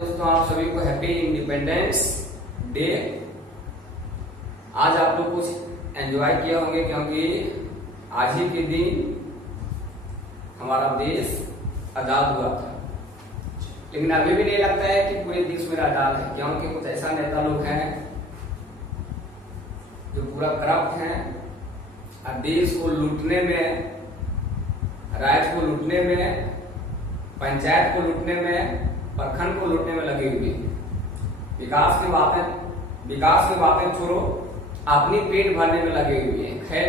दोस्तों, आप सभी को हैप्पी इंडिपेंडेंस डे। आज आप लोग कुछ एंजॉय किए होंगे क्योंकि आज ही के दिन हमारा देश आजाद हुआ था। लेकिन अभी भी नहीं लगता है कि पूरे देश में आजाद है, क्योंकि कुछ ऐसा नेता लोग हैं जो पूरा करप्ट हैं और देश को लूटने में, राज्य को लूटने में, पंचायत को लूटने में, प्रखंड को लूटने में लगे हुए। विकास की बातें छोड़ो, अपनी पेट भरने में लगे हुए हैं। खैर,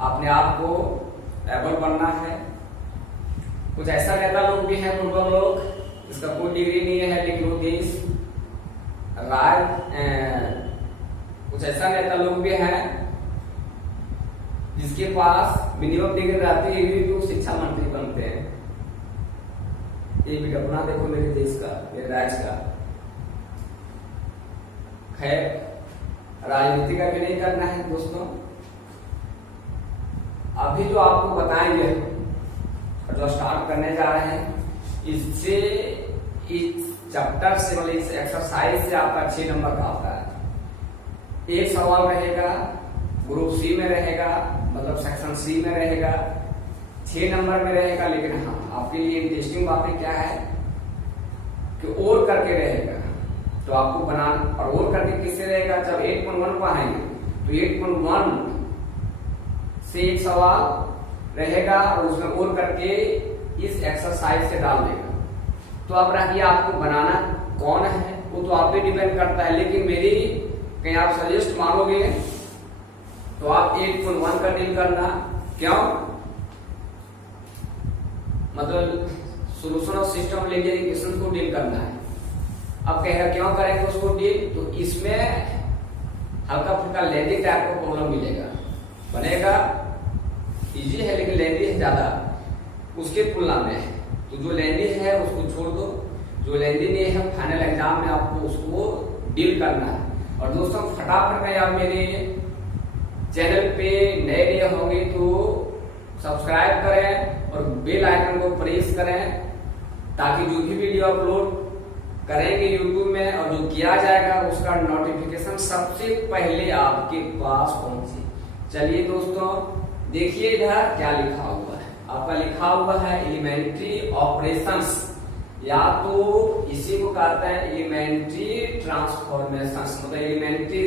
अपने आप को एबल बनना है। कुछ ऐसा नेता लोग भी हैं, पूर्व लोग, जिसका कोई डिग्री नहीं है लेकिन वो देश कुछ ऐसा नेता लोग भी हैं जिसके पास मिनिमम डिग्री रहती है भी तो शिक्षा मंत्री बनते हैं। ये भी अपना देखो मेरे देश का, मेरे राज्य का। खैर, राजनीति का भी नहीं करना है दोस्तों। अभी जो आपको बताएंगे और जो स्टार्ट करने जा रहे हैं, इससे इस चैप्टर से, मतलब इस एक्सरसाइज से आपका 6 नंबर का आता है। एक सवाल रहेगा, ग्रुप सी में रहेगा, मतलब सेक्शन सी में रहेगा, 6 नंबर में रहेगा। लेकिन हाँ, आपके लिए इंटरेस्टिंग बातें क्या है कि और करके रहेगा, तो आपको बनाना। और और करके किससे रहेगा? जब 8.1 को आएंगे तो 8.1 से एक सवाल रहेगा और उसमें और करके इस एक्सरसाइज से डाल देगा। तो अब रखिए, आपको बनाना कौन है वो तो आप पे डिपेंड करता है। लेकिन मेरी कहीं आप सजेस्ट मांगोगे तो आप 8.1 का डील करना। क्यों? मतलब solution of system linear equation को डील करना है। अब कहेगा क्यों करेंगे उसको डील? तो इसमें हल्का फुल्का लेंदी टाइप का प्रॉब्लम मिलेगा, बनेगा। इजी है लेकिन लेंदी है ज्यादा उसके तुलना में। तो जो लेंदी है उसको छोड़ दो, जो लेंदी नहीं है फाइनल एग्जाम में आपको उसको डील करना है। और दोस्तों, फटाफट में आप मेरे चैनल पे नए होंगे तो सब्सक्राइब करें और बेल आइकन को प्रेस करें, ताकि जो भी वीडियो अपलोड करेंगे यूट्यूब में और जो किया जाएगा उसका नोटिफिकेशन सबसे पहले आपके पास पहुंचे। चलिए दोस्तों, देखिए इधर क्या लिखा हुआ है। आपका लिखा हुआ है एलिमेंट्री ऑपरेशंस, या तो इसी को कहते हैं एलिमेंट्री ट्रांसफॉर्मेशंस। मतलब एलिमेंट्री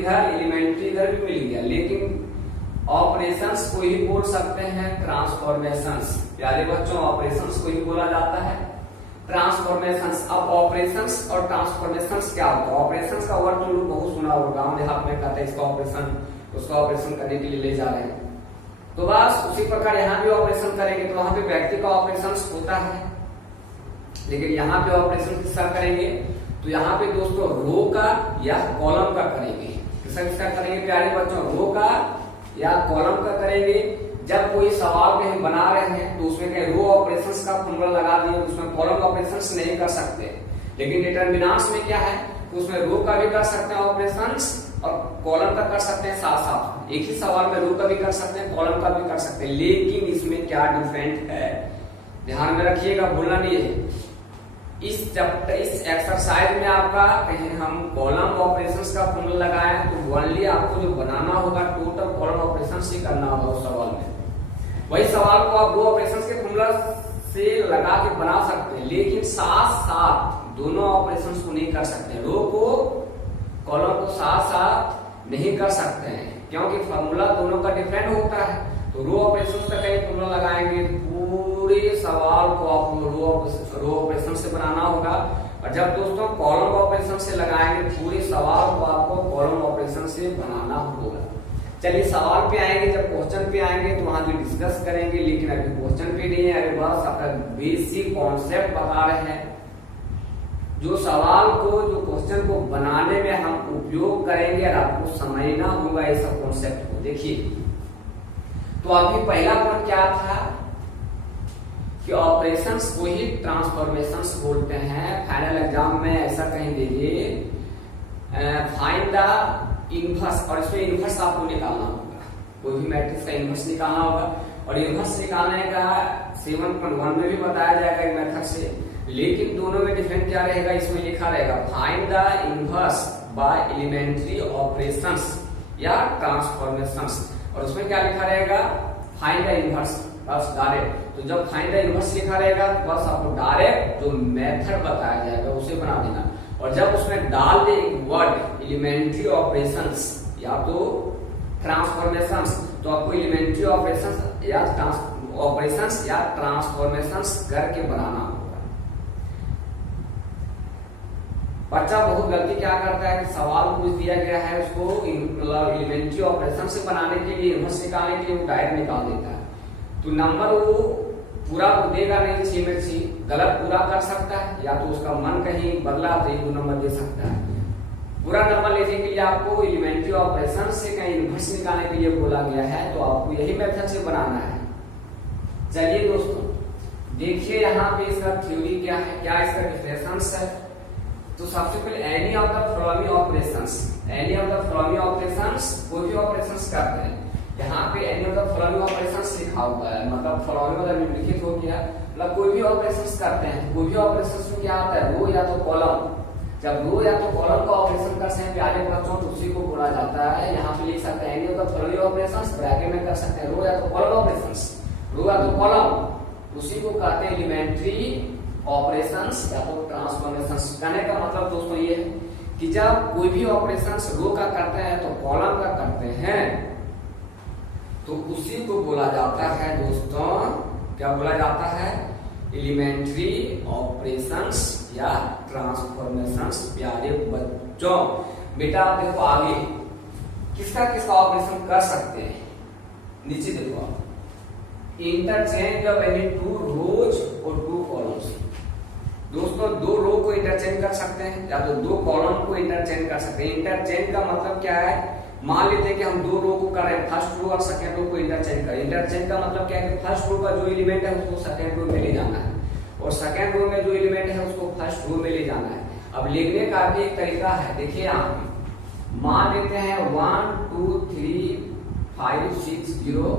इधर भी मिल गया, लेकिन ऑपरेशंस को ही बोल सकते हैं ट्रांसफॉर्मेशंस। प्यारे बच्चों, ऑपरेशंस को ही बोला जाता है ट्रांसफॉर्मेशंस। अब ऑपरेशंस और ट्रांसफॉर्मेशंस क्या होता है? ऑपरेशंस का वर्ड तो लोग बहुत सुना होगा, गांव देहात में कहते हैं इसका ऑपरेशन, उसका ऑपरेशन करने के लिए ले जा रहे हैं। तो बस उसी प्रकार यहाँ भी ऑपरेशन करेंगे तो वहां पे व्यक्ति का ऑपरेशन होता है, लेकिन यहाँ पे ऑपरेशन किसका करेंगे? तो यहाँ पे दोस्तों रो का या कॉलम का करेंगे। किसका करेंगे प्यारे बच्चों? रो का या कॉलम का करेंगे। जब कोई सवाल कहीं बना रहे हैं तो उसमें कहीं रो ऑपरेशंस का फॉर्मूला लगा दिए, उसमें कॉलम ऑपरेशंस नहीं कर सकते। लेकिन डिटरमिनेंट्स में क्या है, तो उसमें रो का भी कर सकते हैं ऑपरेशंस और कॉलम का कर सकते हैं साथ साथ। एक ही सवाल में रो का भी कर सकते हैं, कॉलम का भी कर सकते हैं। लेकिन इसमें क्या डिफरेंट है, ध्यान में रखिएगा, भूलना नहीं है। इस एक्सरसाइज में आपका कहीं हम कॉलम ऑपरेशंस का फॉर्मूला लगाएं तो ओनली आपको जो बनाना होगा टोटल कॉलम ऑपरेशंस ही करना होगा उस सवाल में। वही सवाल को आप रो ऑपरेशंस के फॉर्मूला से लगा के बना सकते हैं, लेकिन साथ साथ दोनों ऑपरेशंस को नहीं कर सकते। रो को कॉलम को साथ साथ नहीं कर सकते हैं, क्योंकि फॉर्मूला दोनों का डिफरेंट होता है। तो रो ऑपरेशंस का कहीं फॉर्मूला लगाएंगे, पूरे सवाल को आपको रो ऑपरेशन से बनाना होगा। और जब दोस्तों कॉलम ऑपरेशन से लगाएंगे, पूरे सवाल को आपको कॉलम ऑपरेशन से बनाना होगा। चलिए सवाल पे आएंगे, जब क्वेश्चन पे आएंगे तो वहां भी डिस्कस करेंगे, लेकिन अभी क्वेश्चन पे नहीं है। अरे बस आपका बेसिक कॉन्सेप्ट बता रहे हैं। जो सवाल को, जो क्वेश्चन को बनाने में हम उपयोग करेंगे और आपको समझना होगा ये सब कॉन्सेप्ट को। देखिए, तो अभी पहला पॉइंट क्या था कि ऑपरेशंस को ही ट्रांसफॉर्मेशंस बोलते हैं। फाइनल एग्जाम में ऐसा कहीं दीजिए, फाइंड द इनवर्स, और इसमें इनवर्स आपको निकालना होगा। कोई भी मैट्रिक्स का इनवर्स निकालना होगा। और इनवर्स निकालने का 7.1 में भी बताया जाएगा एक मेथड से, लेकिन दोनों में डिफरेंस क्या रहेगा, इसमें लिखा रहेगा find the inverse by elementary operations या ट्रांसफॉर्मेशंस, और उसमें क्या लिखा रहेगा, फाइंड द इनवर्स, बस डायरेक्ट। तो जब फाइंड द इनवर्स लिखा रहेगा तो बस आपको डायरेक्ट जो मेथड बताया जाएगा उसे बना देना, और जब उसमें डाल दे एक वर्ड एलिमेंट्री ऑपरेशंस या तो ट्रांसफॉर्मेशंस, तो आपको एलिमेंट्री ऑपरेशंस या ट्रांसफॉर्मेशंस करके बनाना होगा। बच्चा बहुत गलती क्या करता है कि सवाल पूछ दिया गया है, उसको मतलब एलिमेंट्री ऑपरेशन से बनाने के लिए, इनवर्स निकालने के लिए वो डायरेक्ट निकाल देता है, तो नंबर वो पूरा तो देगा नहीं, 6 में 6 गलत पूरा कर सकता है, या तो उसका मन कहीं बदला तो 1 नंबर दे सकता है। पूरा नंबर लेने के लिए आपको एलिमेंट्री ऑपरेशन से कहीं इनवर्स निकालने के लिए बोला गया है, तो आपको यही मेथड से बनाना है। चलिए दोस्तों देखिए यहाँ पे इसका थ्योरी क्या है, क्या इसका डिफरेंस है। तो सबसे पहले any of the following operations, any of the following operations, कोई भी ऑपरेशंस करते हैं, यहाँ पे any of the following operations लिखा हुआ है, मतलब फॉलोइंग मतलब निम्नलिखित हो गया, मतलब कोई भी ऑपरेशंस करते हैं, कोई भी ऑपरेशंस में क्या आता है, रो या तो कॉलम। जब रो या तो कॉलम का ऑपरेशन करते हैं प्यारे बच्चों तो उसी को बोला जाता है, यहाँ पे लिख सकते हैं any of the following operations, bracket में कर सकते हैं रो या तो कॉलम ऑपरेशंस, रो या तो कॉलम, उसी को कहते हैं एलिमेंट्री ऑपरेशंस या तो ट्रांसफॉर्मेशंस। कहने का मतलब दोस्तों ये है कि जब कोई भी ऑपरेशंस रो का करते हैं तो कॉलम का करते हैं, तो उसी को बोला जाता है दोस्तों, क्या बोला जाता है, एलिमेंट्री ऑपरेशंस या ट्रांसफॉर्मेशंस। प्यारे बच्चों बेटा आप देखो आगे किसका किसका ऑपरेशन कर सकते हैं, नीचे देखो आप, इंटरचेंज ऑफ एनी 2 रोज और 2 कॉलम्स। दोस्तों 2 रो को इंटरचेंज कर सकते हैं या तो 2 कॉलम को इंटरचेंज कर सकते हैं। इंटरचेंज का मतलब क्या है, मान लेते हैं कि हम 2 रो को कर रहे हैं, फर्स्ट रो और सेकंड रो को इंटरचेंज करें। इंटरचेंज का मतलब क्या है कि फर्स्ट रो का जो एलिमेंट है उसको सेकंड रो में ले जाना है, और सेकंड रो में जो एलिमेंट है उसको फर्स्ट रो में ले जाना है। अब लिखने का भी एक तरीका है, देखिए यहाँ पे मान लेते हैं 1 2 3 5 6 0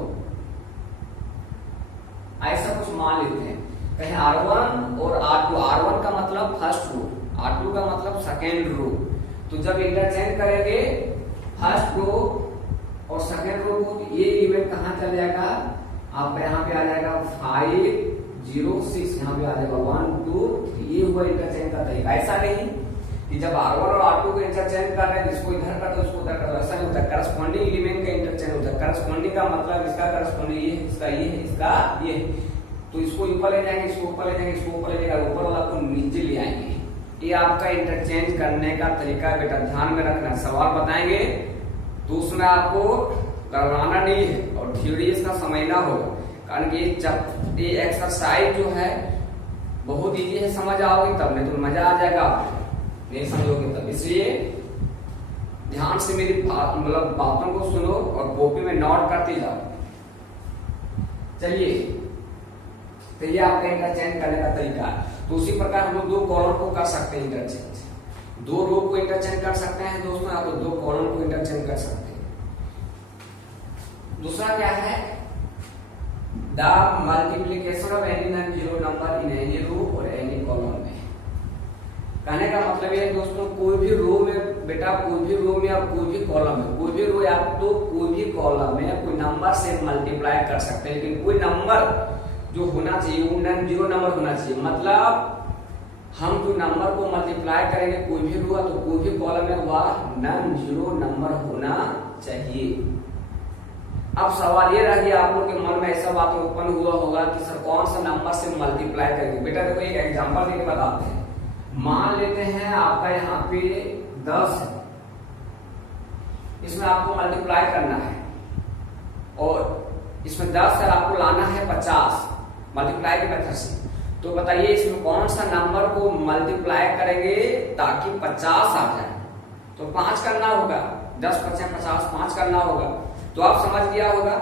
ऐसा कुछ मान लेते हैं, कहीं R1 और R2, R1 का मतलब फर्स्ट रो, R2 का मतलब सेकेंड रो। तो जब इंटरचेंज करेंगे फर्स्ट रो और सेकेंड रो को, तो ये एलिमेंट कहाँ चल जाएगा, आप यहाँ पे आ जाएगा 5 0 6, यहाँ पे आ जाएगा 1 2 3। ये हुआ इंटरचेंज का तरीका। ऐसा नहीं कि जब R1 और R2 को इंटरचेंज कर रहे हैं, इसको इधर कर दो इसको उधर कर दो, ऐसा नहीं होता। करस्पॉन्डिंग एलिमेंट का इंटरचेंज होता है। करस्पॉन्डिंग का मतलब इसका करस्पॉन्डिंग ये, इसका ये, इसका ये, तो इसको ऊपर ले जाएंगे, इसको ऊपर ले जाएंगे, इसको ऊपर ले जाएंगे, ऊपर वाला को नीचे ले आएंगे। ये आपका इंटरचेंज करने का तरीका है बेटा, ध्यान में रखना। सवाल बताएंगे तो उसमें आपको करवाना नहीं है, और थ्योरी इसका समझना होगा, कारण कि ये एक्सरसाइज जो है बहुत इजी है, समझ आओगे तब, नहीं तो मजा आ जाएगा, नहीं समझोगे तब। इसलिए ध्यान से मेरी मतलब बातों को सुनो और कॉपी में नोट करते जाओ। चलिए तो ये आपका इंटरचेंज करने का तरीका है। तो उसी प्रकार हम लोग 2 कॉलम को कर सकते हैं इंटरचेंज, 2 रो को इंटरचेंज कर सकते हैं दोस्तों, या तो 2 कॉलम को इंटरचेंज कर सकते हैं। दूसरा क्या है, the multiplication of any non zero number in any row और एनी कॉलम में। कहने का मतलब ये है दोस्तों, कोई भी रो में बेटा, कोई भी रो में या कोई भी कॉलम में, कोई भी रो या तो कोई भी कॉलम में कोई नंबर से मल्टीप्लाई कर सकते हैं, लेकिन कोई नंबर जो होना चाहिए वो नॉन जीरो नंबर होना चाहिए। मतलब हम जो नंबर को मल्टीप्लाई करेंगे कोई भी रो तो कोई भी कॉलम में वह नॉन जीरो नंबर होना चाहिए। अब सवाल ये रह गया आप लोग के मन में, ऐसा बात उत्पन्न हुआ होगा कि सर कौन सा नंबर से मल्टीप्लाई करेंगे। बेटा देखो एक एग्जांपल देके बताते हैं। मान लेते हैं आपका यहाँ पे 10 है, इसमें आपको मल्टीप्लाई करना है, और इसमें 10 है आपको लाना है 50 मल्टीप्लाई के मेथड से। तो बताइए इसमें कौन सा नंबर को मल्टीप्लाई करेंगे ताकि 50 आ जाए। तो 5 करना होगा, 10 × 50 5 करना होगा। तो आप समझ गया होगा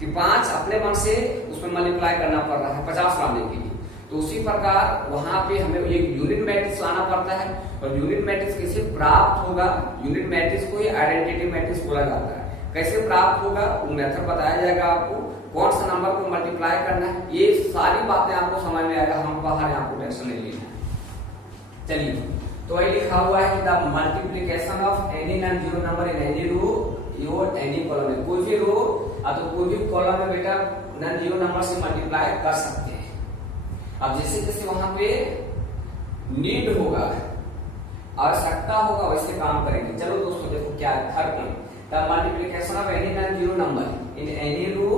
कि 5 अपने मन से उसमें मल्टीप्लाई करना पड़ रहा है 50 लाने के लिए। तो उसी प्रकार वहां पे हमें एक यूनिट मैट्रिक्स लाना पड़ता है, और यूनिट मैट्रिक्स कैसे प्राप्त होगा, यूनिट मैट्रिक्स को ही आइडेंटिटी मैट्रिक्स बोला जाता है। कैसे प्राप्त होगा वो मेथड बताया जाएगा आपको, कौन सा नंबर को मल्टीप्लाई करना है, ये सारी बातें आपको समझ में आएगा, हम बाहर आपको टेंशन नहीं लेना है। चलिए, तो ये लिखा हुआ है कि the multiplication of any non zero number in any row your any column में, कोई भी रो तो कोई भी कॉलम में बेटा नॉन जीरो नंबर से मल्टीप्लाई कर सकते हैं। अब जैसे जैसे वहां पे नीड होगा, आवश्यकता होगा, वैसे काम करेंगे। चलो दोस्तों देखो क्या फर्क है, the multiplication of any non zero number in any row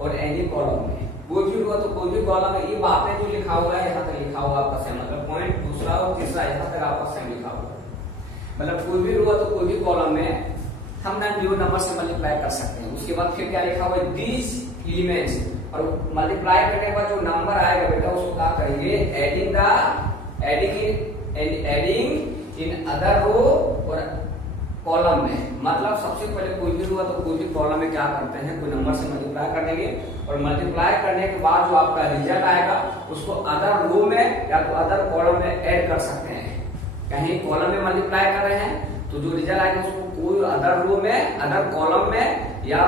और एनी कॉलम में, कोई भी रो तो कोई भी कॉलम में, ये बातें जो लिखा हुआ है यहाँ तक लिखा हुआ आपका सेम, मतलब पॉइंट दूसरा और तीसरा यहाँ तक आपका सेम लिखा हुआ है, मतलब कोई भी रो तो कोई भी कॉलम में हम नॉन जीरो नंबर से मल्टीप्लाई कर सकते हैं। उसके बाद फिर क्या लिखा हुआ है, दीज एलिमेंट्स, और मल्टीप्लाई करने के बाद जो नंबर आएगा बेटा उसको क्या करेंगे, एडिंग इन अदर रो और कॉलम में। मतलब सबसे पहले कोई भी रो तो कोई भी कॉलम में क्या करते हैं, कोई नंबर से मल्टीप्लाई कर देंगे, और मल्टीप्लाई करने के बाद जो आपका रिजल्ट आएगा उसको अदर रो में या तो अदर कॉलम में ऐड कर सकते हैं। कहीं कॉलम में मल्टीप्लाई कर रहे हैं तो जो रिजल्ट आएगा उसको कोई अदर रो में, अदर कॉलम में या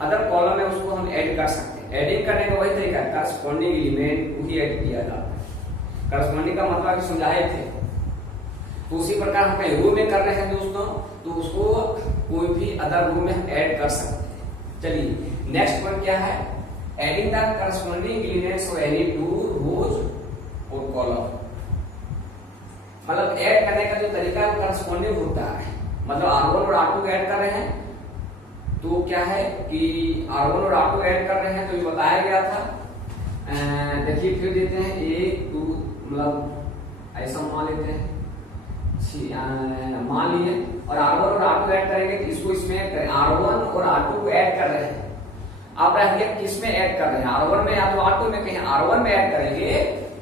अदर कॉलम में उसको हम ऐड कर सकते हैं। एडिंग करने का वही तरीका है, करस्पॉन्डिंग एलिमेंट को ही ऐड किया जाता है। करस्पॉन्डिंग का मतलब समझाए थे, तो उसी प्रकार हम कहीं रो में कर रहे हैं दोस्तों तो उसको कोई भी अदर रो में हम ऐड कर सकते हैं। चलिए नेक्स्ट पॉइंट क्या है, adding the corresponding elements of any two rows और कॉलम। मतलब ऐड करने का जो तरीका है करस्पॉन्डिंग होता है, मतलब R1 और R2 ऐड कर रहे हैं तो क्या है कि R1 और R2 ऐड कर रहे हैं तो ये बताया गया था। देखिए फिर देते हैं 1 2, मतलब ऐसा मान लेते हैं, मान लिए, और R1 और R2 ऐड करेंगे तो इसको इसमें ऐड करें। R1 और R2 को ऐड कर रहे हैं, आप रहिए किस में ऐड कर रहे हैं, R1 में या तो R2 में, कहीं R1 में ऐड करेंगे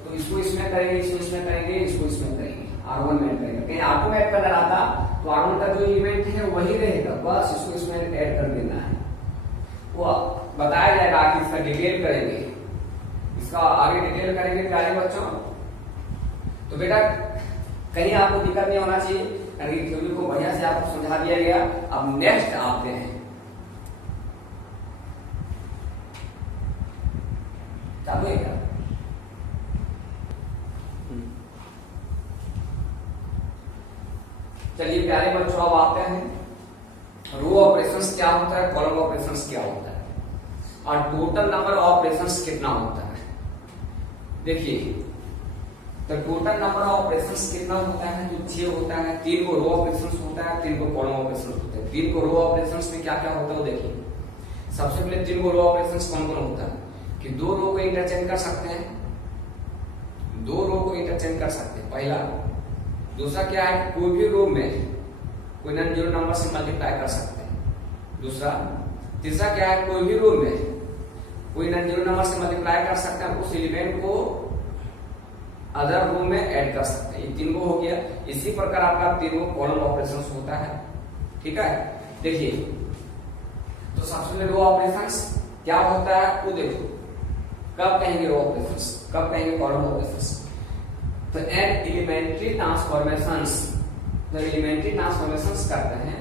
तो इसको इसमें करेंगे, इसको इसमें करेंगे, इसको इसमें करेंगे, R1 में ऐड करेंगे। कहीं R2 में ऐड करना रहा तो R1 का जो एलिमेंट है वही रहेगा, बस इसको इसमें ऐड कर देना है। वो बताया जाएगा आगे, इसका डिटेल करेंगे, इसका आगे डिटेल करेंगे प्यारे बच्चों। तो बेटा कहीं आपको दिक्कत नहीं होना चाहिए, थ्योरी को बढ़िया से आपको समझा दिया गया। अब नेक्स्ट आते हैं, चालू है क्या? चलिए प्यारे बच्चों अब आते हैं रो ऑपरेशंस क्या होता है, कॉलम ऑपरेशंस क्या होता है, और टोटल नंबर ऑपरेशंस कितना होता है। देखिए तो टोटल नंबर ऑफ ऑपरेशंस कितना होता है, जो 6 होता है। 3 को रो ऑपरेशंस होता है, 3 को कॉलम ऑपरेशंस होता है। 3 को रो ऑपरेशंस में क्या क्या होता है वो देखिए। सबसे पहले 3 को रो ऑपरेशंस कौन कौन होता है कि 2 रो को इंटरचेंज कर सकते हैं, 2 रो को इंटरचेंज कर सकते हैं, पहला। दूसरा क्या है, कोई भी रो में कोई नॉन जीरो नंबर से मल्टीप्लाई कर सकते हैं, दूसरा। तीसरा क्या है, कोई भी रो में कोई नॉन जीरो नंबर से मल्टीप्लाई कर सकते हैं, उस एलिमेंट को अदर रो में ऐड कर सकते हैं। ये 3 को हो गया। इसी प्रकार आपका 3 को कॉलम ऑपरेशंस होता है, ठीक है। देखिए तो सबसे पहले रो ऑपरेशंस क्या होता है वो देखो, कब कहेंगे रो ऑपरेशंस, कब कहेंगे कॉलम ऑपरेशंस। तो एन एलिमेंट्री ट्रांसफॉर्मेशंस, जब एलिमेंट्री ट्रांसफॉर्मेशंस करते हैं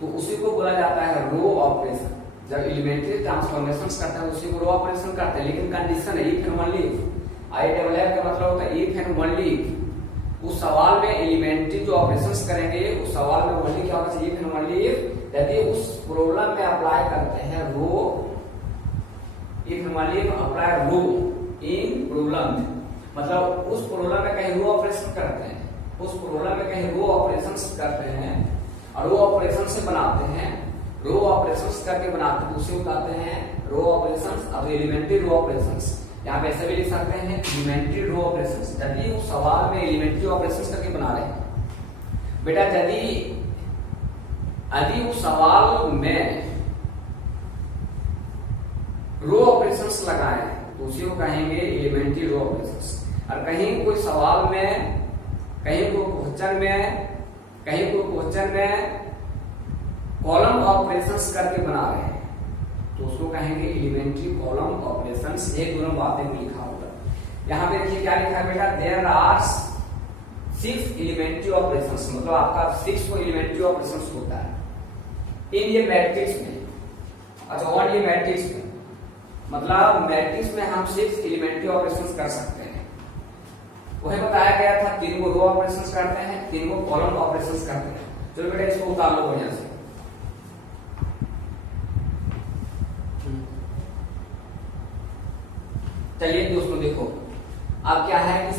तो उसी को बोला जाता है रो ऑपरेशन। जब एलिमेंट्री ट्रांसफॉर्मेशंस करते हैं उसी को रो ऑपरेशन करते हैं, लेकिन कंडीशन है if and only if. IFF का मतलब होता है इफ एंड ओनली इफ। उस सवाल में एलिमेंट्री जो ऑपरेशंस करेंगे उस सवाल में ओनली क्या होना चाहिए, इफ एंड ओनली इफ। यदि उस प्रॉब्लम में अप्लाई करते हैं row, if and only if apply row in problem, मतलब उस प्रॉब्लम में कहीं रो ऑपरेशन करते हैं, उस प्रॉब्लम में कहीं रो ऑपरेशंस करते हैं और रो ऑपरेशन से बनाते हैं, रो ऑपरेशंस करके बनाते हैं, उसे बताते हैं रो ऑपरेशंस। अब एलिमेंट्री रो ऑपरेशंस यहाँ पे ऐसे भी लिख सकते हैं एलिमेंट्री रो ऑपरेशंस। यदि उस सवाल में एलिमेंट्री ऑपरेशंस करके बना रहे हैं बेटा, यदि उस सवाल में रो ऑपरेशंस लगाए तो उसी को कहेंगे एलिमेंट्री रो ऑपरेशंस। और कहीं कोई सवाल में, कहीं कोई क्वेश्चन में कॉलम ऑपरेशंस करके बना रहे हैं तो उसको कहेंगे एलिमेंट्री कॉलम ऑपरेशंस। ये दोनों बातें भी लिखा होगा। यहाँ पे देखिए क्या लिखा है बेटा, देयर आर 6 एलिमेंट्री ऑपरेशंस, मतलब आपका 6 को एलिमेंट्री ऑपरेशंस होता है इन ये मैट्रिक्स में। अच्छा और ये मैट्रिक्स में मतलब मैट्रिक्स में हम 6 एलिमेंट्री ऑपरेशंस कर सकते हैं। वही बताया गया था, 3 को रो ऑपरेशंस करते हैं, 3 को कॉलम ऑपरेशंस करते हैं। चलो बेटा इसको उतार लो बढ़िया से। चलिए दोस्तों देखो, अब क्या है कि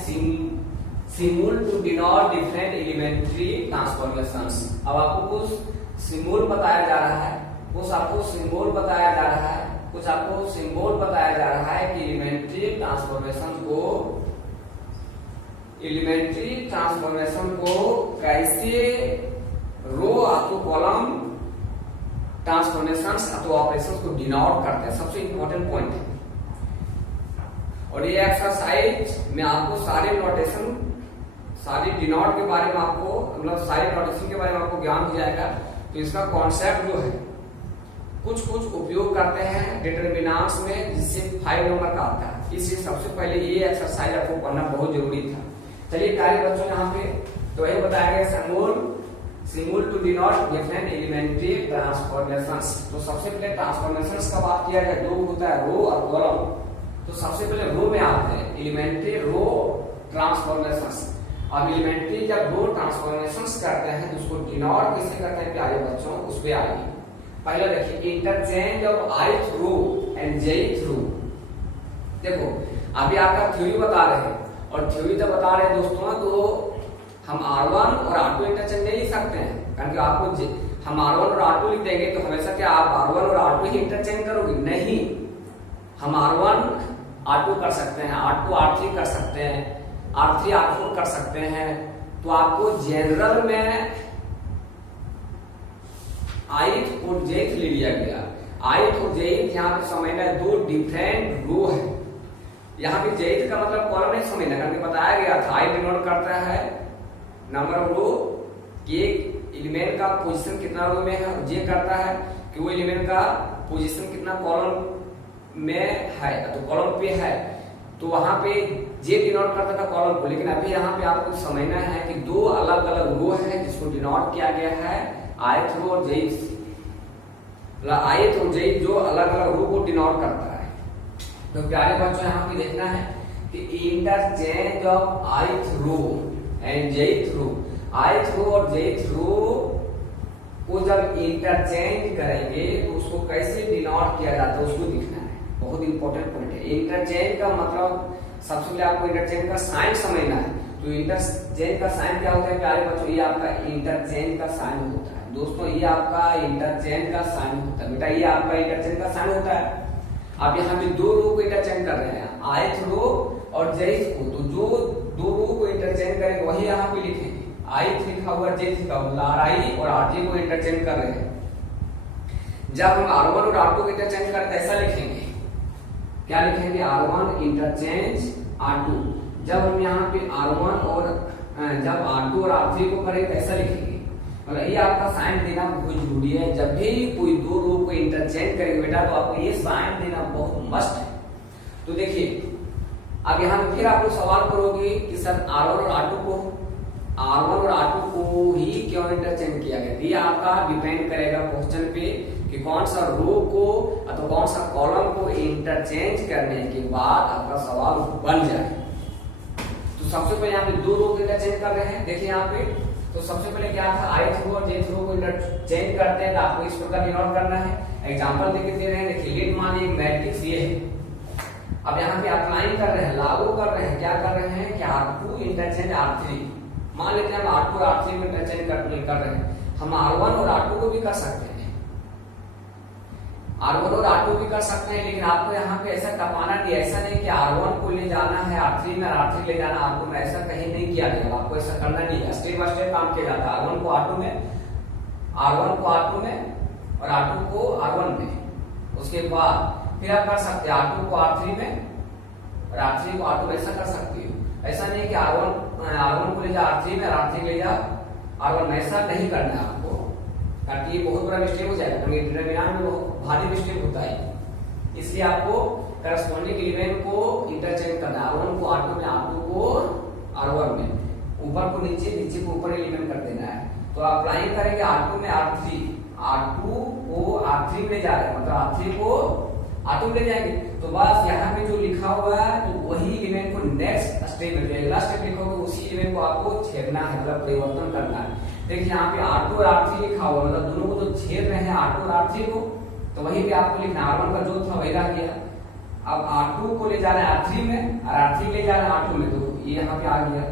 symbol to denote different elementary transformations. अब आपको कुछ सिंबल बताया जा रहा है, कुछ आपको सिंबल बताया जा रहा है, कुछ आपको सिंबल बताया जा रहा है कि एलिमेंट्री ट्रांसफॉर्मेशन को कैसे रो अथवा कॉलम ट्रांसफॉर्मेशंस अथवा ऑपरेशंस को डिनोट करते हैं। सबसे इंपॉर्टेंट पॉइंट है। और ये एक्सरसाइज में आपको सारे नोटेशन, सारी डिनोट के बारे में आपको, मतलब सारे नोटेशन के बारे में आपको ज्ञान हो जाएगा। तो इसका कॉन्सेप्ट जो है कुछ उपयोग करते हैं डिटरमिनेंट्स में, जिससे 5 नंबर का आता है। इसलिए सबसे पहले ये एक्सरसाइज आपको पढ़ना बहुत जरूरी था। चलिए कार्य बच्चों यहाँ पे तो ये बताया गया symbol to denote different elementary transformations. तो सबसे पहले ट्रांसफॉर्मेशंस का बात किया जाए, 2 होता है रो और कॉलम। तो सबसे पहले रो में आते हैं एलिमेंट्री रो ट्रांसफॉर्मेशंस। अब एलिमेंट्री जब रो ट्रांसफॉर्मेशंस करते हैं तो उसको डिनोट कैसे करते हैं प्यारे बच्चों, उस पे आएंगे। पहले देखिए interchange of ith row and jth row. देखो अभी आपका थ्योरी बता रहे हैं, और थ्योरी जब बता रहे हैं दोस्तों तो हम R1 और R2 इंटरचेंज नहीं लिख सकते हैं, कारण कि आपको हम R1 और R2 लिख देंगे तो हमेशा क्या आप R1 और R2 ही इंटरचेंज करोगे? नहीं, हम R1 R2 कर सकते हैं, R2 R3 कर सकते हैं, R3 R4 कर सकते हैं। तो आपको जनरल में ith और jth ले लिया गया। ith और jth यहाँ पे समझना 2 डिफरेंट रो है। यहाँ पे jth का मतलब कॉलम नहीं समझना, कारण बताया गया था i डिनोट करता है नंबर ऑफ रो, कि एक एलिमेंट का पोजीशन कितना रो में है, और j करता है कि वो एलिमेंट का पोजीशन कितना कॉलम में है, तो कॉलम पे है। तो वहां पे j डिनोट करता था कॉलम को, लेकिन अभी यहाँ पे आपको समझना है कि 2 अलग अलग रो है जिसको डिनोट किया गया है ith रो और jth। ith और jth जो अलग अलग रो को डिनोट करता है। तो प्यारे बच्चों यहाँ पे देखना है कि interchange of ith row and jth row. ith row और jth रो को जब इंटरचेंज करेंगे तो उसको कैसे डिनोट किया जाता है उसको दिखना है। बहुत इंपॉर्टेंट पॉइंट है। इंटरचेंज का मतलब सबसे पहले आपको इंटरचेंज का साइन समझना है। तो इंटरचेंज का साइन क्या होता है प्यारे बच्चों? ये आपका इंटरचेंज का साइन होता है दोस्तों, ये आपका इंटरचेंज का साइन होता है बेटा, ये आपका इंटरचेंज का साइन होता है। आप यहाँ पे 2 रो को इंटरचेंज कर रहे हैं, ith रो और jth को। तो जो 2 रो को इंटरचेंज करेंगे वही यहाँ पे लिखेंगे, ith लिखा हुआ jth लिखा हुआ, ri और rj को इंटरचेंज कर रहे हैं। जब हम R1 और R2 को इंटरचेंज करें तो ऐसा लिखेंगे, क्या लिखेंगे? R1 interchange R2। जब हम यहाँ पे R1 और जब R2 और R3 को करें तो ऐसा लिखेंगे। मतलब ये आपका साइन देना बहुत जरूरी है। जब भी कोई 2 रो को इंटरचेंज करेंगे बेटा तो आपको ये साइन देना बहुत मस्ट है। तो देखिए अब यहाँ पे फिर आप लोग सवाल करोगे कि सर R1 और R2 को ही क्यों इंटरचेंज किया गया? ये आपका डिपेंड करेगा क्वेश्चन पे कि कौन सा रो को अथवा कौन सा कॉलम को इंटरचेंज करने के बाद आपका सवाल बन जाए। तो सबसे पहले यहाँ पे 2 रो को इंटरचेंज कर रहे हैं। देखिए यहाँ पे तो सबसे पहले क्या था, ith रो और jth रो को इंटरचेंज करते हैं तो आपको इस प्रकार डिनोट करना है। एग्जांपल देके दे रहे हैं, देखिए लेट मानिए मैट्रिक्स ये है। अब यहाँ पे अप्लाई कर रहे हैं, लागू कर रहे हैं, क्या कर रहे हैं कि R2 इंटरचेंज R3। मान लेते हैं हम R2 और R3 में इंटरचेंज कर रहे हैं। हम R1 और R2 को भी कर सकते हैं, R1 और R2 भी कर सकते हैं, लेकिन आपको यहाँ पे ऐसा टपाना नहीं। ऐसा नहीं कि R1 को ले जाना है R3 में, R3 ले जाना R2 में, ऐसा कहीं नहीं किया जाएगा। आपको ऐसा करना नहीं है, स्टेप बाय स्टेप काम किया जाता है। R1 को R2 में, R1 को R2 में और R2 को R1 में। उसके बाद फिर आप कर सकते हैं R2 को R3 में और R3 को R2 में, ऐसा कर सकते हो। ऐसा नहीं कि R1 को ले जा R3 में और R3 ले जा R1 में, ऐसा नहीं करना है आपको, ताकि ये बहुत बड़ा मिस्टेक हो जाएगा, क्योंकि डिटरमिनेंट में बहुत भारी मिस्टेक होता है। इसलिए आपको करस्पॉन्डिंग एलिमेंट को इंटरचेंज करना है। R1 को R2 में, R2 को R1 में, ऊपर को नीचे, नीचे को ऊपर एलिमेंट कर देना है। तो अप्लाई करेंगे R2 में R3, R2 को R3 में जा रहे हैं, मतलब R3 को R2 में ले जाएंगे। तो तो बस यहाँ पे जो लिखा हुआ है तो वही एलिमेंट को नेक्स्ट स्टेप में, अगला स्टेप लिखोगे उसी एलिमेंट को आपको छेदना है, मतलब परिवर्तन करना है। देखिए यहाँ पे R2 और R3 लिखा हुआ, मतलब दोनों को तो छेद रहे हैं R2 और R3 को, तो वही पे आपको लिखना R1 का जो था वही रह गया। अब R2 को ले जा रहे हैं R3 में और R3 ले जा रहे हैं R2 में, तो ये यहाँ पे आ गया,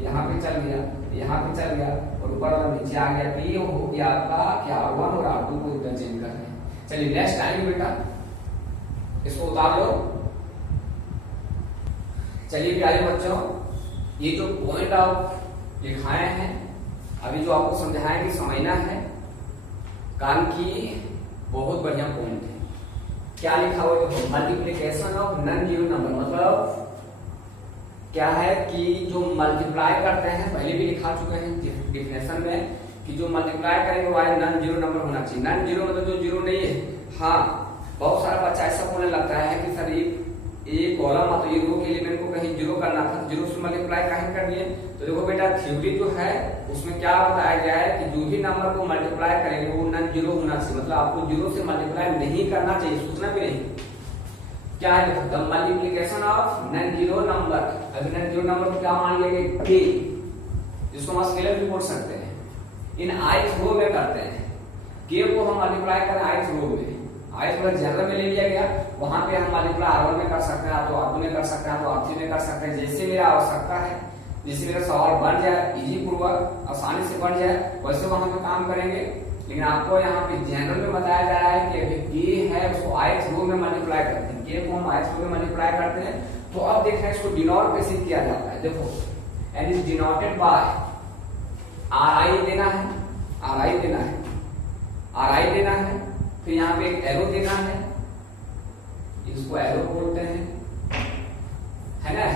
यहाँ पे चल गया, यहाँ पे चल गया और ऊपर वाला नीचे आ गया। तो ये हो गया आपका क्या R1 और R2 को इंटरचेंज कर रहे हैं। चलिए नेक्स्ट आएंगे बेटा, इसको उतार लो। चलिए प्यारे बच्चों, ये जो पॉइंट आप लिखाए हैं अभी जो आपको समझाएंगे समझना है, कारण की बहुत बढ़िया पॉइंट है। क्या लिखा हुआ है? Multiplication of non zero number, मतलब क्या है कि जो मल्टीप्लाई करते हैं, पहले भी लिखा चुके हैं डिफिनेशन में कि जो मल्टीप्लाई करेंगे वो नॉन जीरो नंबर होना चाहिए। नॉन जीरो मतलब जो जीरो नहीं है। हाँ, बहुत सारा बच्चा ऐसा बोलने लगता है कि सर ये कॉलम तो ये रो के एलिमेंट को कहीं जीरो करना था, जीरो से मल्टीप्लाई कहीं कर दिए। तो देखो बेटा, थ्योरी जो है उसमें क्या बताया गया है कि जो भी नंबर को मल्टीप्लाई करेंगे वो नॉन जीरो होना चाहिए, मतलब आपको जीरो से मल्टीप्लाई नहीं करना चाहिए, सोचना भी नहीं। क्या है? The multiplication of non zero number. अभी नॉन जीरो नंबर को क्या मान लिया गया? के, जिसको हम स्केलर भी बोल सकते हैं, इन ith रो में करते हैं। के को हम मल्टीप्लाई करें ith रो में, ith मतलब जनरल में ले लिया गया, वहां पे हम मल्टीप्लाई R1 में कर सकते हैं, तो R2 में कर सकते हैं, तो R3 में कर सकते हैं। जैसे मेरा आवश्यकता है, जैसे मेरा सवाल बन जाए इजी पूर्वक आसानी से बन जाए वैसे वहां पे काम करेंगे। लेकिन आपको यहाँ पे जनरल में बताया जा रहा है कि अभी के है उसको ith रो में मल्टीप्लाई करते हैं, के को हम ith रो में मल्टीप्लाई करते हैं। तो अब देख रहे हैं इसको डिनोट कैसे किया जाता है। देखो, and is denoted by ri देना है, ri देना है, ri देना है, फिर यहाँ पे एक एरो देना है, इसको एरो बोलते हैं, है ना,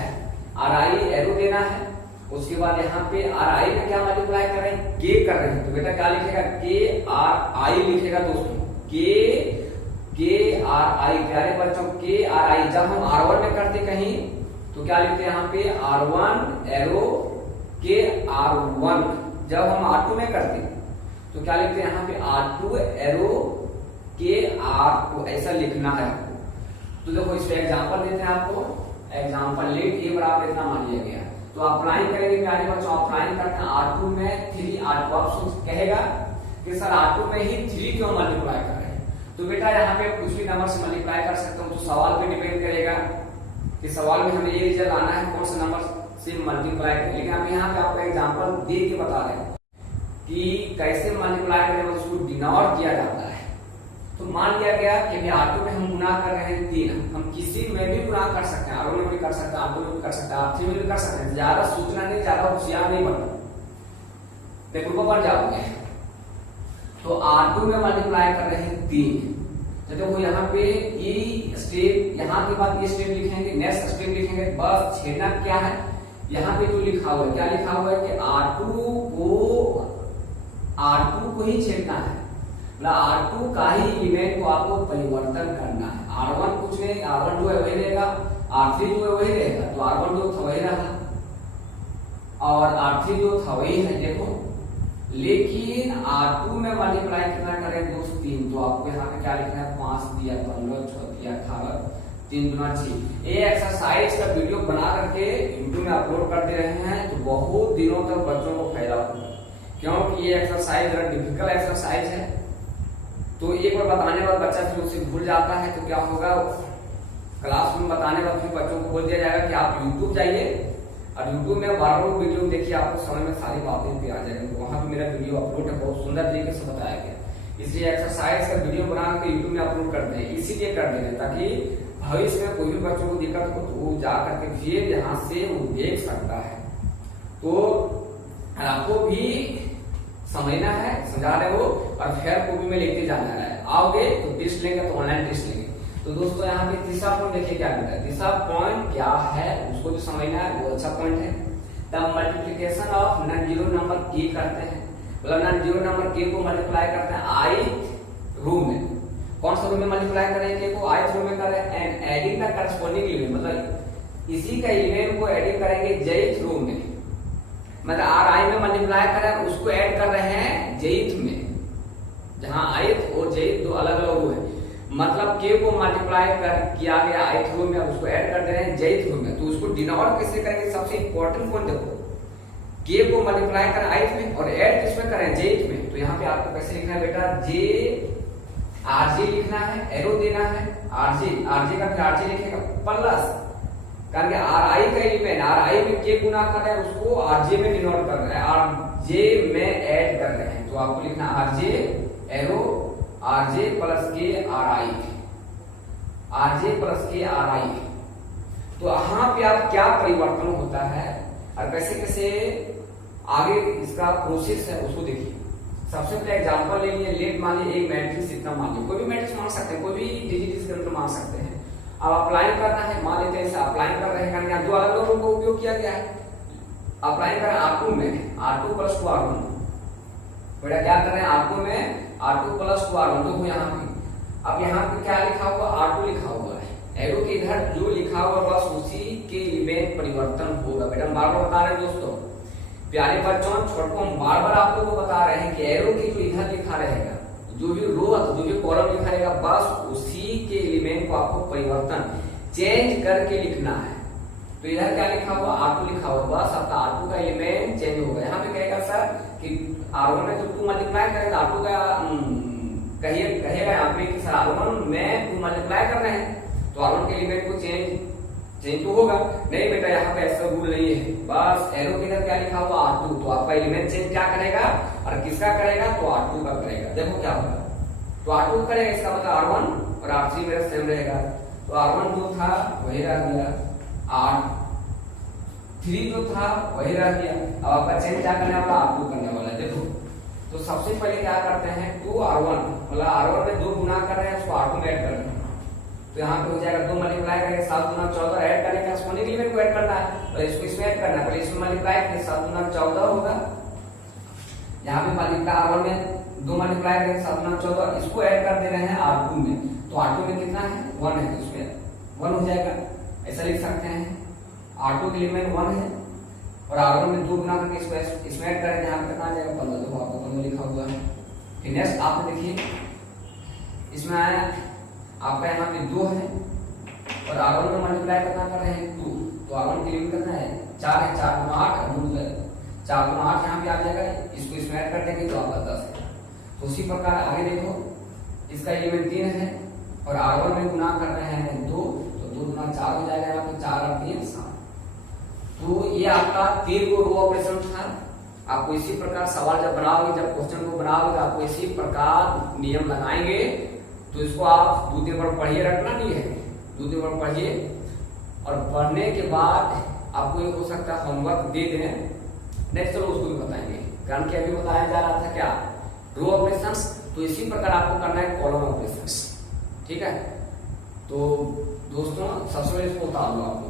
ri एरो देना है। उसके बाद यहाँ पे ri में क्या मल्टीप्लाई कर रहे हैं? के कर रहे हैं, तो बेटा क्या लिखेगा? के ri लिखेगा दोस्तों, के ri। प्यारे बच्चों, के ri जब हम R1 में करते कहीं तो क्या लिखते हैं यहाँ पे? R1 एरो के R1। जब हम R2 में करते तो क्या लिखते हैं यहाँ पे? R2 एरो के R2, ऐसा लिखना है आपको। तो देखो इसमें एग्जांपल देते हैं आपको, एग्जांपल लेट ए बराबर इतना मान लिया गया, तो अप्लाई करेंगे प्यारे बच्चों, अप्लाई करते हैं R2 में 3 R2। आप कहेगा कि सर R2 में ही 3 क्यों मल्टीप्लाई कर रहे हैं? तो बेटा यहाँ पे कुछ भी नंबर से मल्टीप्लाई कर सकते हो, तो सवाल पे डिपेंड करेगा कि सवाल में हमें ये रिजल्ट आना है कौन सा नंबर से मल्टीप्लाई करें। लेकिन अब यहाँ पे आपको एग्जांपल दे के बता रहे हैं कि कैसे मल्टीप्लाई करें, उसको डिनोट किया जाता है। तो मान लिया गया कि R2 में हम गुना कर रहे हैं 3, हम किसी में भी गुना कर सकते हैं, R1 में भी कर सकते हैं, R2 में भी कर सकते हैं, R3 में भी कर सकते हैं। ज्यादा सोचना नहीं, ज्यादा होशियार नहीं बनना, देखो बन जाओगे। तो R2 में मल्टीप्लाई कर रहे हैं 3, तो देखो यहाँ पे ये स्टेप, यहाँ के बाद ये स्टेप लिखेंगे, नेक्स्ट स्टेप लिखेंगे। बस छेदना क्या है? यहाँ पे जो लिखा हुआ है, क्या लिखा हुआ है कि R2 को ही छेदना है, मतलब R2 का ही इवेंट को आपको परिवर्तन करना है। R1 कुछ नहीं, R1 जो है वही रहेगा, R3 जो है वही रहेगा, तो R1 जो था वही रहा और R3 जो था वही है। देखो, लेकिन R2 में मल्टीप्लाई कितना करें दोस्त? 3। तो आपको यहाँ पे क्या लिखना है? 5 दिया 15 6 दिया 18, 3 गुना 6। ये एक्सरसाइज का वीडियो बना करके यूट्यूब में अपलोड कर दे रहे हैं, तो बहुत दिनों तक बच्चों को फायदा होगा, क्योंकि ये एक्सरसाइज जरा डिफिकल्ट एक्सरसाइज है। तो एक बार बताने बाद बच्चा फिर उसे भूल जाता है, तो क्या होगा? क्लास में बताने बाद फिर बच्चों को बोल दिया जाएगा कि आप यूट्यूब जाइए और यूट्यूब में बार वीडियो देखिए, आपको समझ में सारी बातें भी आ जाएंगी। तो वहां पे मेरा वीडियो अपलोड है, बहुत सुंदर तरीके से बताया गया। इसलिए एक्सरसाइज का वीडियो बना के यूट्यूब में अपलोड करते हैं, इसीलिए कर दे रहे ताकि भविष्य में कोई भी बच्चों को दिक्कत हो तो वो जा करके फिर यहाँ से वो देख सकता है। तो आपको भी समझना है, समझा रहे हो, और फेयर कॉपी में लेके जाना है। आओगे तो टेस्ट लेंगे, तो ऑनलाइन टेस्ट लेंगे। तो दोस्तों यहाँ पे तीसरा पॉइंट देखिए क्या कहता है। तीसरा पॉइंट क्या है उसको जो समझना है वो अच्छा पॉइंट है। The multiplication of non zero number के करते हैं, मतलब नॉन जीरो नंबर के को मल्टीप्लाई करते हैं ith रो में। कौन सा रो में मल्टीप्लाई करें? के को ith रो में करें and adding the corresponding element, मतलब इसी का एलिमेंट को एडिंग करेंगे jth रो में, मतलब ri में मल्टीप्लाई करें उसको ऐड कर रहे हैं jth में, जहां ith और jth दो अलग अलग रो है। मतलब के को मल्टीप्लाई कर किया गया ith रो में, अब उसको ऐड कर दे रहे हैं jth रो में, तो उसको डिनोट कैसे करेंगे? सबसे इंपॉर्टेंट पॉइंट देखो, के को मल्टीप्लाई कर ith में और ऐड किसमें करें? jth में। तो यहाँ पे आपको कैसे लिखना है बेटा? j rj लिखना है, एरो देना है rj का फिर rj लिखेगा प्लस, कारण ri का एलिमेंट ri में के गुना कर रहे हैं, उसको rj में डिनोट कर रहे हैं, rj में ऐड कर रहे हैं, तो आपको लिखना rj एरो rj प्लस के ri, rj प्लस के ri। तो यहाँ पे आप क्या परिवर्तन होता है और कैसे कैसे आगे इसका प्रोसेस है उसको देखिए। सबसे पहले एग्जांपल ले लिए, लेट मान लीजिए एक मैट्रिक्स इतना मान लीजिए, कोई भी मैट्रिक्स मान सकते हैं, कोई भी डिजिट इसके अंदर मान सकते हैं। अब अप्लाई करना है, मान लेते हैं ऐसा अप्लाई कर रहे हैं, यहाँ दो अलग अलग रूप का उपयोग किया गया है। अप्लाई करें R2 में R2 प्लस 2R1, बेटा क्या कर रहे हैं? R2 में R2 प्लस 2R1, तो यहाँ पे अब यहाँ पे क्या लिखा हुआ? R2 लिखा हुआ है, एरो के इधर जो लिखा हुआ बस उसी के एलिमेंट परिवर्तन होगा। बेटा हम बार बार बता रहे हैं दोस्तों, प्यारे बच्चों छोटों, हम बार बार आप लोगों को बता रहे हैं कि एरो की जो इधर लिखा रहेगा, जो भी रो जो भी कॉलम लिखा रहेगा, बस उसी के एलिमेंट को आपको परिवर्तन चेंज करके लिखना है। तो इधर क्या लिखा हुआ? R2 लिखा हुआ, बस आपका R2 का एलिमेंट चेंज होगा। यहाँ पे कहेगा सर कि R1 में तो 2 मल्टीप्लाई करेगा, R2 का कहेगा यहाँ पे कि सर R1 में 2 मल्टीप्लाई कर रहे हैं, तो R1 के एलिमेंट को चेंज तो होगा नहीं बेटा, यहाँ पे ऐसा रूल नहीं है। बस एरो के इधर क्या लिखा हुआ? R2, तो आपका एलिमेंट चेंज क्या करेगा और किसका करेगा? तो R2 का करेगा। देखो क्या होगा, तो R2 करेगा, इसका मतलब R1 और R3 मेरा सेम रहेगा, तो R1 जो था वही रह गया, R3 जो था वही रह गया। अब आपका चेंज क्या करने वाला? R2 करने वाला है। देखो तो सबसे पहले क्या करते हैं? 2R1 मतलब R1 में 2 गुना कर रहे हैं, उसको R2 में ऐड कर रहे हैं, तो यहाँ पे हो जाएगा 2 मल्टीप्लाई करेंगे 7 गुना 14, ऐड करने का सोने के एलिमेंट को ऐड करना है और इसको इसमें ऐड करना है, पहले इसमें मल्टीप्लाई करेंगे 7 गुना 14 होगा। यहाँ पे मल्टीप्लाई R1 में 2 मल्टीप्लाई करेंगे 7 गुना 14, इसको ऐड कर दे रहे हैं R2 में, तो R2 में कितना है? 1 है, तो इसमें 1 हो जाएगा। ऐसा लिख सकते हैं R2 के एलिमेंट 1 है और R1 में 2 गुना करके इसको इसमें ऐड करेंगे, यहाँ पे कितना आ जाएगा? 15, देखो आपको 15 लिखा हुआ है। फिर नेक्स्ट आप देखिए, इसमें आया आपका यहाँ पे 2 है और R1 में मल्टीप्लाई कितना कर रहे हैं? 2, तो R1 के लिमिट कितना है? 4 है, 4 गुना 8 4 गुना 8 यहाँ पे आ जाएगा, इसको इसमें ऐड कर देंगे तो आपका 10 है। तो उसी प्रकार आगे देखो, इसका एलिमेंट 3 है और R1 में गुना कर रहे हैं 2, तो 2 गुना 4 हो जाएगा, यहाँ पे 4 और 3 7। तो ये आपका 3 को रो ऑपरेशन था। आपको इसी प्रकार सवाल जब बनाओगे, जब क्वेश्चन को बनाओगे, आपको इसी प्रकार नियम लगाएंगे, तो इसको आप 2 दिन पर पढ़िए, रखना नहीं है, 2 दिन पर पढ़िए और पढ़ने के बाद आपको ये हो सकता है होमवर्क दे दें, नेक्स्ट चलो उसको भी बताएंगे, कारण कि अभी बताया जा रहा था क्या? रो ऑपरेशंस, तो इसी प्रकार आपको करना है कॉलम ऑपरेशंस, ठीक है। तो दोस्तों सबसे पहले इसको बता दो आपको